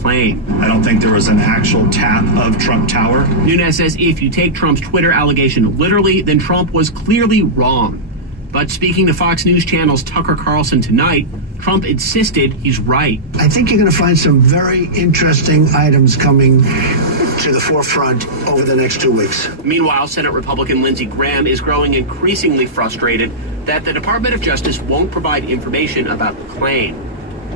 claim. I don't think there was an actual tap of Trump Tower. Nunes says if you take Trump's Twitter allegation literally, then Trump was clearly wrong. But speaking to Fox News Channel's Tucker Carlson tonight, Trump insisted he's right. I think you're going to find some very interesting items coming to the forefront over the next 2 weeks. Meanwhile, Senate Republican Lindsey Graham is growing increasingly frustrated that the Department of Justice won't provide information about the claim.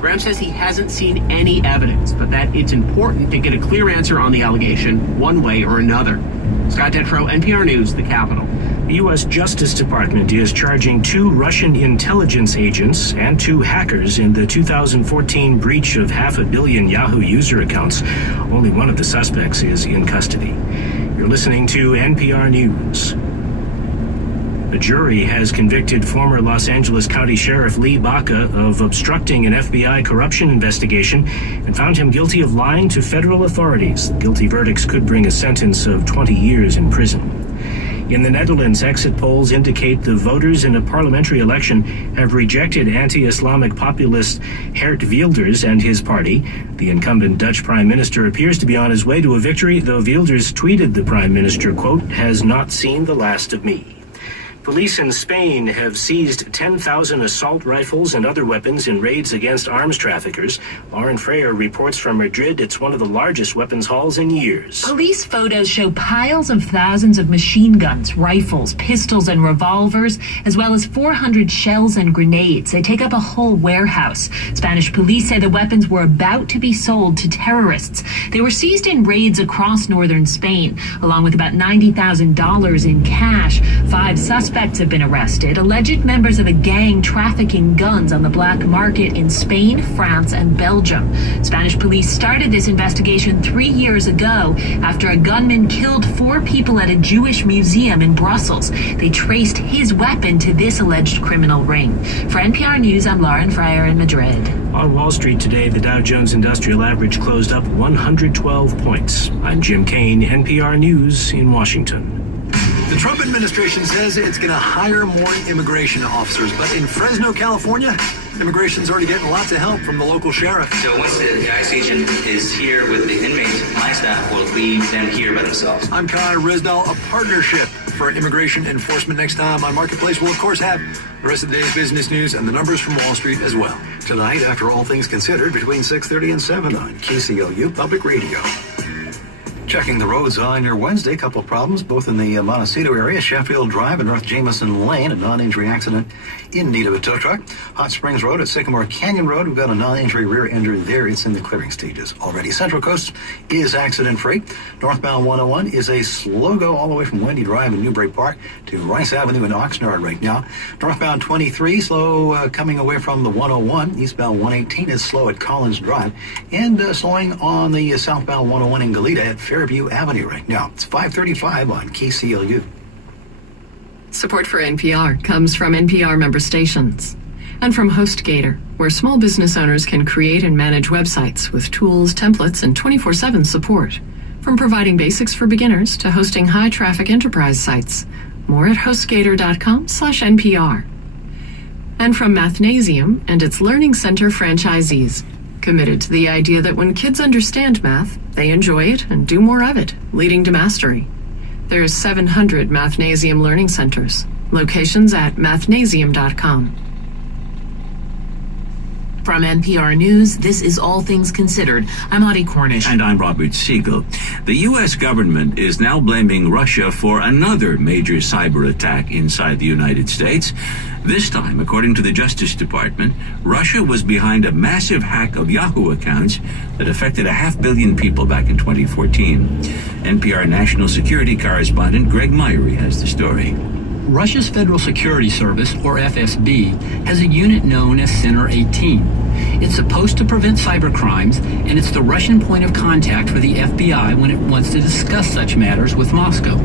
Graham says he hasn't seen any evidence, but that it's important to get a clear answer on the allegation one way or another. Scott Detrow, NPR News, the Capitol. The U.S. Justice Department is charging 2 Russian intelligence agents and 2 hackers in the 2014 breach of 500 million Yahoo user accounts. Only one of the suspects is in custody. You're listening to NPR News. A jury has convicted former Los Angeles County Sheriff Lee Baca of obstructing an FBI corruption investigation and found him guilty of lying to federal authorities. The guilty verdicts could bring a sentence of 20 years in prison. In the Netherlands, exit polls indicate the voters in a parliamentary election have rejected anti-Islamic populist Geert Wilders and his party. The incumbent Dutch prime minister appears to be on his way to a victory, though Wilders tweeted the prime minister, quote, "has not seen the last of me." Police in Spain have seized 10,000 assault rifles and other weapons in raids against arms traffickers. Lauren Freyer reports from Madrid it's one of the largest weapons hauls in years. Police photos show piles of thousands of machine guns, rifles, pistols, and revolvers, as well as 400 shells and grenades. They take up a whole warehouse. Spanish police say the weapons were about to be sold to terrorists. They were seized in raids across northern Spain, along with about $90,000 in cash. 5 suspects have been arrested, alleged members of a gang trafficking guns on the black market in Spain, France, and Belgium. Spanish police started this investigation 3 years ago after a gunman killed 4 people at a Jewish museum in Brussels. They traced his weapon to this alleged criminal ring. For NPR News, I'm Lauren Freyer in Madrid. On Wall Street today, the Dow Jones Industrial Average closed up 112 points. I'm Jim Kane, NPR News in Washington. The Trump administration says it's going to hire more immigration officers, but in Fresno, California, immigration's already getting lots of help from the local sheriff. So once the ICE agent is here with the inmates, my staff will leave them here by themselves. I'm Connor Risdall. A partnership for immigration enforcement next time on Marketplace. We'll, of course, have the rest of the day's business news and the numbers from Wall Street as well. Tonight, after all things considered, between 6:30 and 7 on KCLU Public Radio. Checking the roads on your Wednesday, couple of problems, both in the Montecito area, Sheffield Drive and North Jameson Lane, a non-injury accident in need of a tow truck. Hot Springs Road at Sycamore Canyon Road, we've got a non-injury rear ender there. It's in the clearing stages already. Central Coast is accident-free. Northbound 101 is a slow go all the way from Wendy Drive in Newbury Park to Rice Avenue in Oxnard right now. Northbound 23, slow coming away from the 101. Eastbound 118 is slow at Collins Drive. And slowing on the southbound 101 in Goleta at Fairview Avenue right now. It's 5:35 on KCLU. Support for NPR comes from NPR member stations and from HostGator, where small business owners can create and manage websites with tools, templates, and 24/7 support. From providing basics for beginners to hosting high-traffic enterprise sites. More at hostgator.com/NPR. And from Mathnasium and its Learning Center franchisees, committed to the idea that when kids understand math, they enjoy it and do more of it, leading to mastery. There's 700 Mathnasium Learning Centers. Locations at mathnasium.com. From NPR News, this is All Things Considered. I'm Audie Cornish. And I'm Robert Siegel. The U.S. government is now blaming Russia for another major cyber attack inside the United States. This time, according to the Justice Department, Russia was behind a massive hack of Yahoo accounts that affected 500 million people back in 2014. NPR national security correspondent Greg Myrie has the story. Russia's Federal Security Service, or FSB, has a unit known as Center 18. It's supposed to prevent cybercrimes, and it's the Russian point of contact for the FBI when it wants to discuss such matters with Moscow.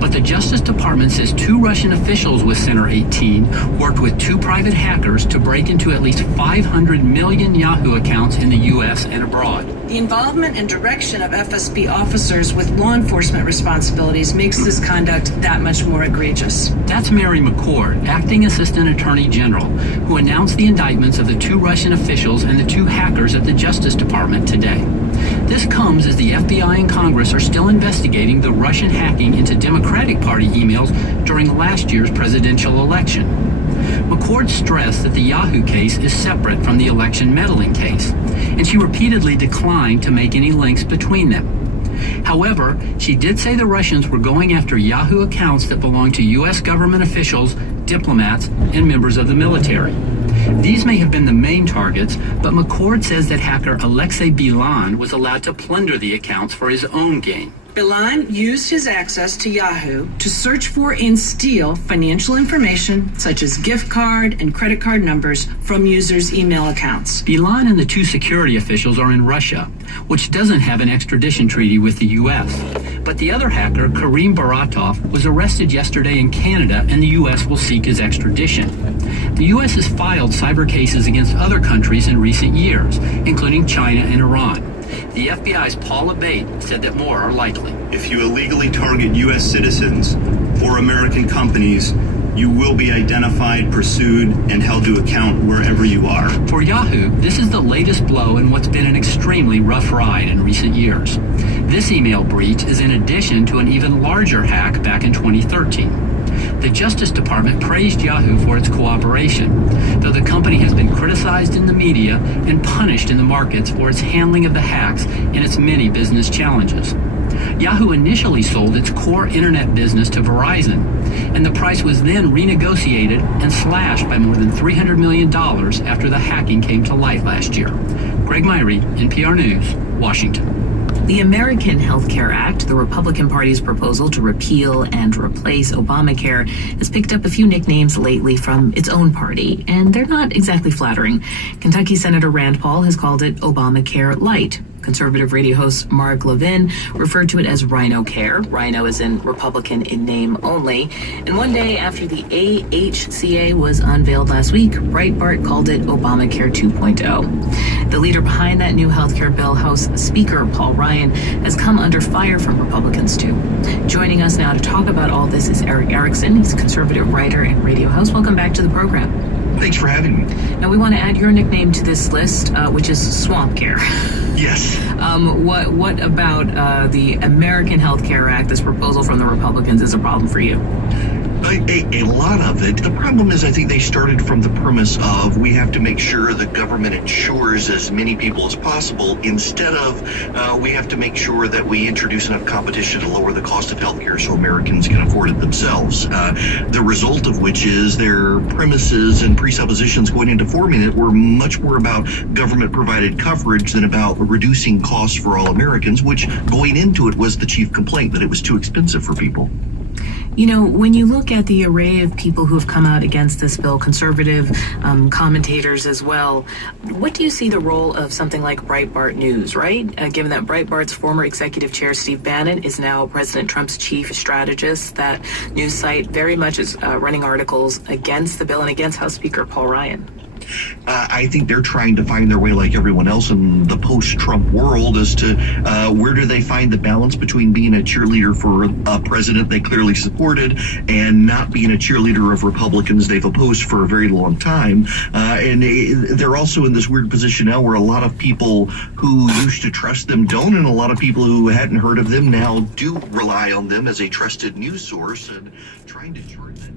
But the Justice Department says 2 Russian officials with Center 18 worked with 2 private hackers to break into at least 500 million Yahoo accounts in the U.S. and abroad. The involvement and direction of FSB officers with law enforcement responsibilities makes this conduct that much more egregious. That's Mary McCord, Acting Assistant Attorney General, who announced the indictments of the 2 Russian officials and the 2 hackers at the Justice Department today. comes as the FBI and Congress are still investigating the Russian hacking into Democratic Party emails during last year's presidential election. McCord stressed that the Yahoo case is separate from the election meddling case, and she repeatedly declined to make any links between them. However, she did say the Russians were going after Yahoo accounts that belong to U.S. government officials, diplomats, and members of the military. These may have been the main targets, but McCord says that hacker Alexei Bilan was allowed to plunder the accounts for his own gain. Bilan used his access to Yahoo to search for and steal financial information such as gift card and credit card numbers from users' email accounts. Bilan and the two security officials are in Russia, which doesn't have an extradition treaty with the U.S. But the other hacker, Karim Baratov, was arrested yesterday in Canada, and the U.S. will seek his extradition. The U.S. has filed cyber cases against other countries in recent years, including China and Iran. The FBI's Paul Abate said that more are likely. If you illegally target U.S. citizens or American companies, you will be identified, pursued, and held to account wherever you are. For Yahoo, this is the latest blow in what's been an extremely rough ride in recent years. This email breach is in addition to an even larger hack back in 2013. The Justice Department praised Yahoo for its cooperation, though the company has been criticized in the media and punished in the markets for its handling of the hacks and its many business challenges. Yahoo initially sold its core internet business to Verizon, and the price was then renegotiated and slashed by more than $300 million after the hacking came to light last year. Greg Myrie, NPR News, Washington. The American Health Care Act, the Republican Party's proposal to repeal and replace Obamacare, has picked up a few nicknames lately from its own party, and they're not exactly flattering. Kentucky Senator Rand Paul has called it Obamacare Light. Conservative radio host Mark Levin referred to it as Rhino Care. Rhino is in Republican in name only. And one day after the AHCA was unveiled last week, Breitbart called it Obamacare 2.0. The leader behind that new health care bill, House Speaker Paul Ryan, has come under fire from Republicans too. Joining us now to talk about all this is Eric Erickson. He's a conservative writer and radio host. Welcome back to the program. Thanks for having me. Now, we want to add your nickname to this list, which is Swamp Care. Yes. What about the American Health Care Act, this proposal from the Republicans, is a problem for you? A lot of it. The problem is I think they started from the premise of we have to make sure the government insures as many people as possible instead of we have to make sure that we introduce enough competition to lower the cost of healthcare so Americans can afford it themselves. The result of which is their premises and presuppositions going into forming it were much more about government provided coverage than about reducing costs for all Americans, which going into it was the chief complaint, that it was too expensive for people. You know, when you look at the array of people who have come out against this bill, conservative commentators as well, what do you see the role of something like Breitbart News, right? Given that Breitbart's former executive chair, Steve Bannon, is now President Trump's chief strategist, that news site very much is running articles against the bill and against House Speaker Paul Ryan. I think they're trying to find their way, like everyone else in the post-Trump world, as to where do they find the balance between being a cheerleader for a president they clearly supported and not being a cheerleader of Republicans they've opposed for a very long time. And they're also in this weird position now where a lot of people who used to trust them don't, and a lot of people who hadn't heard of them now do rely on them as a trusted news source and trying to chart that.